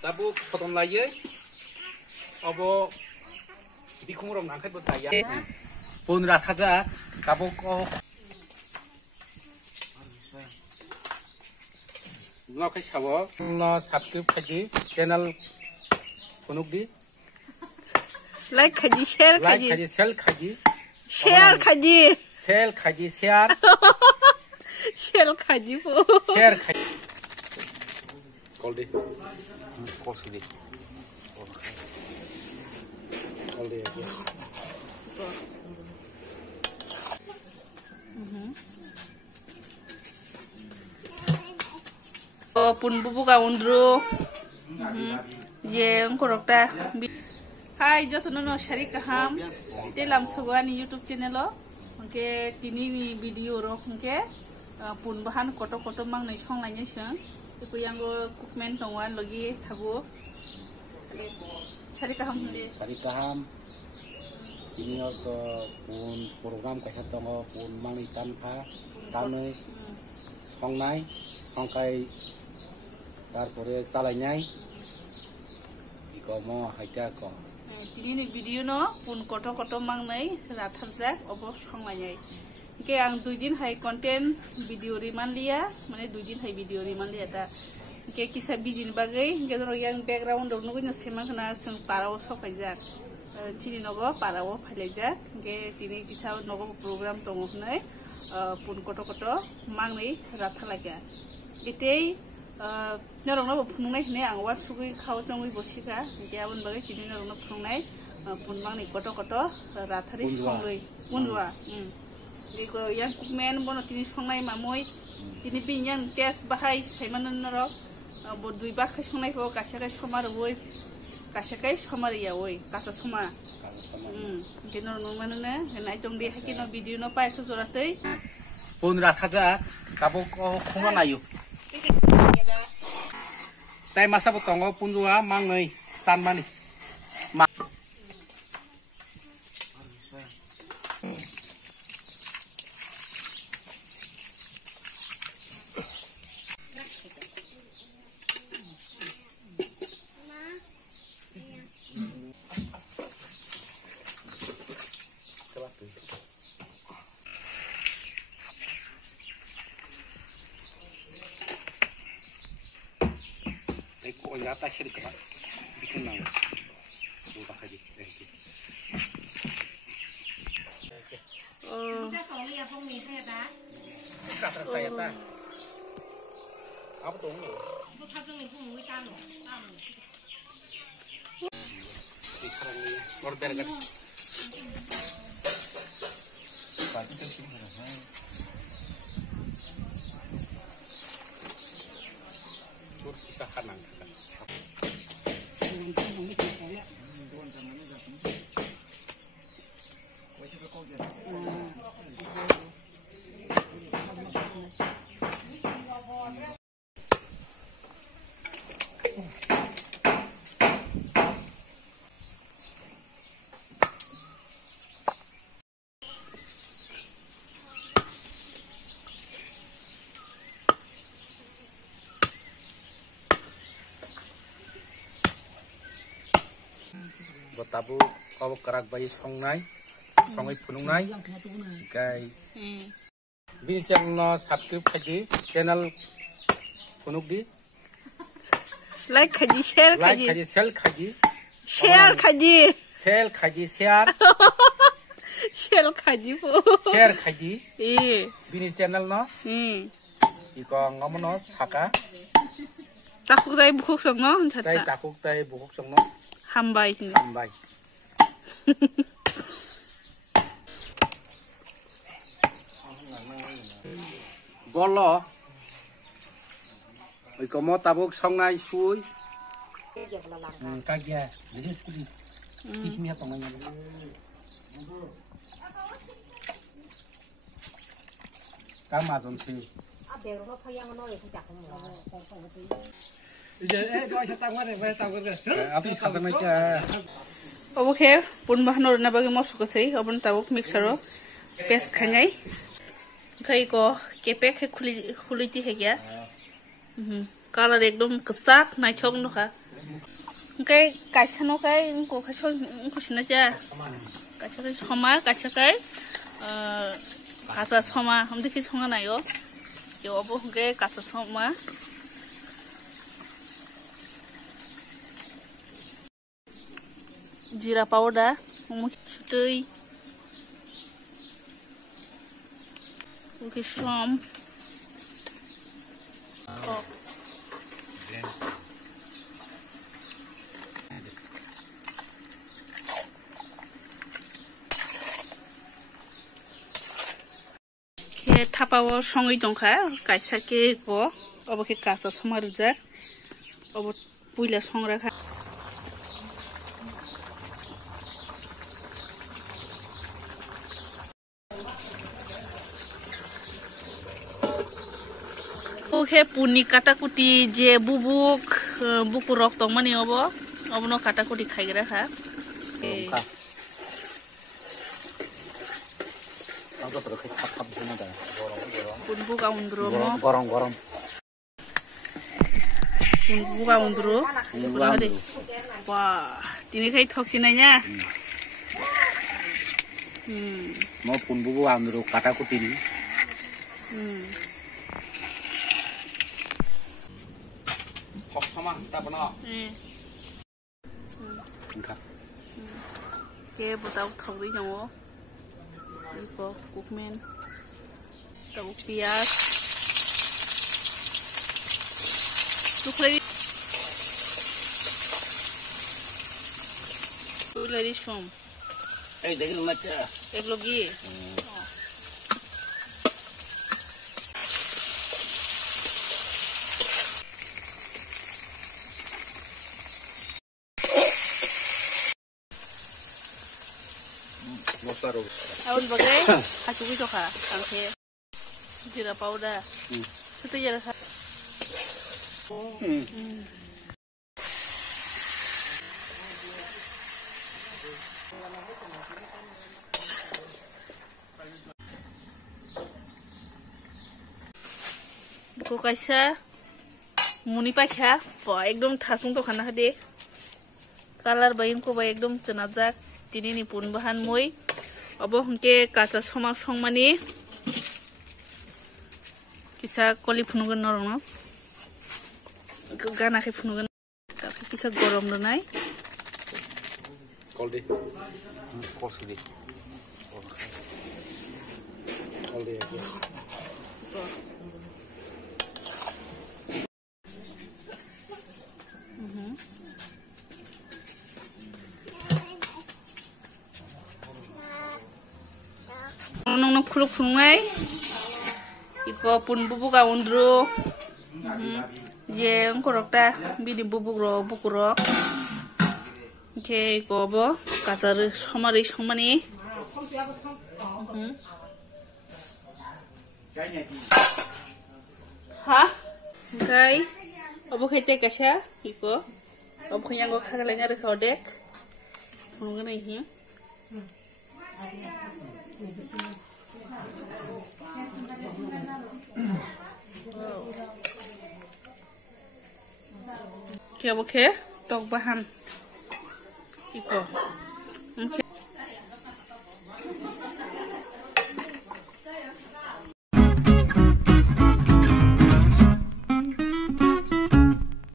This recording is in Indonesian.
Tabu potong lagi. Abo bikumurong nangkai besaya. Pun rataja. Tabu ko. Ngakai sawo. No subscribe kaji channel punuk di. Like kaji, share kaji. Like kaji, sell kaji. Share kaji. Sell kaji, share. Share kaji po. Share kaji. Call di. Call sini. Call di aja. Oh, pun buka undro. Je, korokta. Hai, joto nono shari kaham. Telam sagwani YouTube channel lo. Oke, tini ni video ro. Oke, pun bahan koto mang nai song lainnya sih. Iku yang go cookman tongwan lagi thago. Shari kaham ni. Shari kaham. Ini atau pun program kayak tongo pun mang ikan ka, tanai, song nai, song kai. Tarpore salanyai. Iko mo haika ko. Ini video no pun koto mang nai rathar jak obo songlanyai. Ke ang 2 din hai content video riman liya, mane 2 din hai video riman liya ta. Ke kisa bijin bagai, ke ro yang background dog nugo nyasema kana sung parao sokai jak. Chini nogo parao phale jak. Ke tini kisa nogo program tongo nai pun koto mang nai rathar lagya. Itei Norong no punungai ne ang wat sugui khau chongui bosika jabon bagai chini norong no punungai punmang ni koto rathari songloi munjua diko yang cookman bono tini songnai mamoi tini pinyan test bahai saiman noro bo 2 bak songnai ko kasakai somar woi kasakai somar ya woi kasa soma kino no manune nai tong de hakino video no paisa joratei pun rathaja kabo ko khonga nayu tai masa tongo punjua mang nei tan mani Ko ya ta shiri ka bikin nang bu ba khaji Kita soli ya pong mi hai ta. ka tra sai ta apa tong lo Bu tha jong mi pong mi ta no. Ta no. ikhran ni order ka ba ti ti ha tur kisah kanan tabu kau kerak bayi songai punungai kai bin channel subscribe kaji channel punuk di like kaji, share kaji. Like kaji, sell kaji. Share kaji. Sell kaji, share. Share kaji po. Share kaji. Bini channel no. Iko ngomono saka. Takuk tay bukuk song no. Tay takuk tay bukuk song no. Hambai. Hambai. Bolo. Iko mo tabuk songai sui. Kagia. Jadi sekali. Kismia tonganya. Kamazon sih. Habis kata mereka. Oke, pun bahan orang bagi masuk ke sini, abang tahu mixer paste kanyai. Kai ko kepek kulit kulit he kya. Kalau ekdom kesak naik chong no ka. Cái nó cái của cái số nó chưa cái số cái soma cái số cái cá sấu soma không thấy cái soma này yo kiểu bố cái cá sấu soma Zira powder tươi cái som Tapawa songi dongkha kaisa ke ko obo ke kasa somar ja obo puila songra kha oke puni kata kuti je bubuk buku rok tong mani obo no kata kuti khaigra kha Bunbuka undro Gorong. Bunbuka undro. Wah, ini kayak toksinanya. Mau bunbuka undro kata kutini. Hok sama tak pernah. Oke, butau thok di jango. Ipo kukmen. Tahu pias. Tukhlai. Tukhlai shom. Dekh lo macha. Ek logi. Awan bagai aku bisa kah angke zira powder itu ya rasa buku kaisa muni pakha po ekdom thasung to khana hade color bayin ko ba ekdom chanajak tini ni pun bahan moi Abo hongke kaca soma songmani kisa koli phunugan norong gana ke phunugan kisa gorom donai Koldi kosudi Koldi nong khuluk phungai iko pun bubuk ka undro je ngkorokta bini bubuk ro bukuro ke ko bo kachar somari somani ha kai obo khete kasha iko obo khanya go khagalanya rekho dek phungan hi Kaya tok bahan iko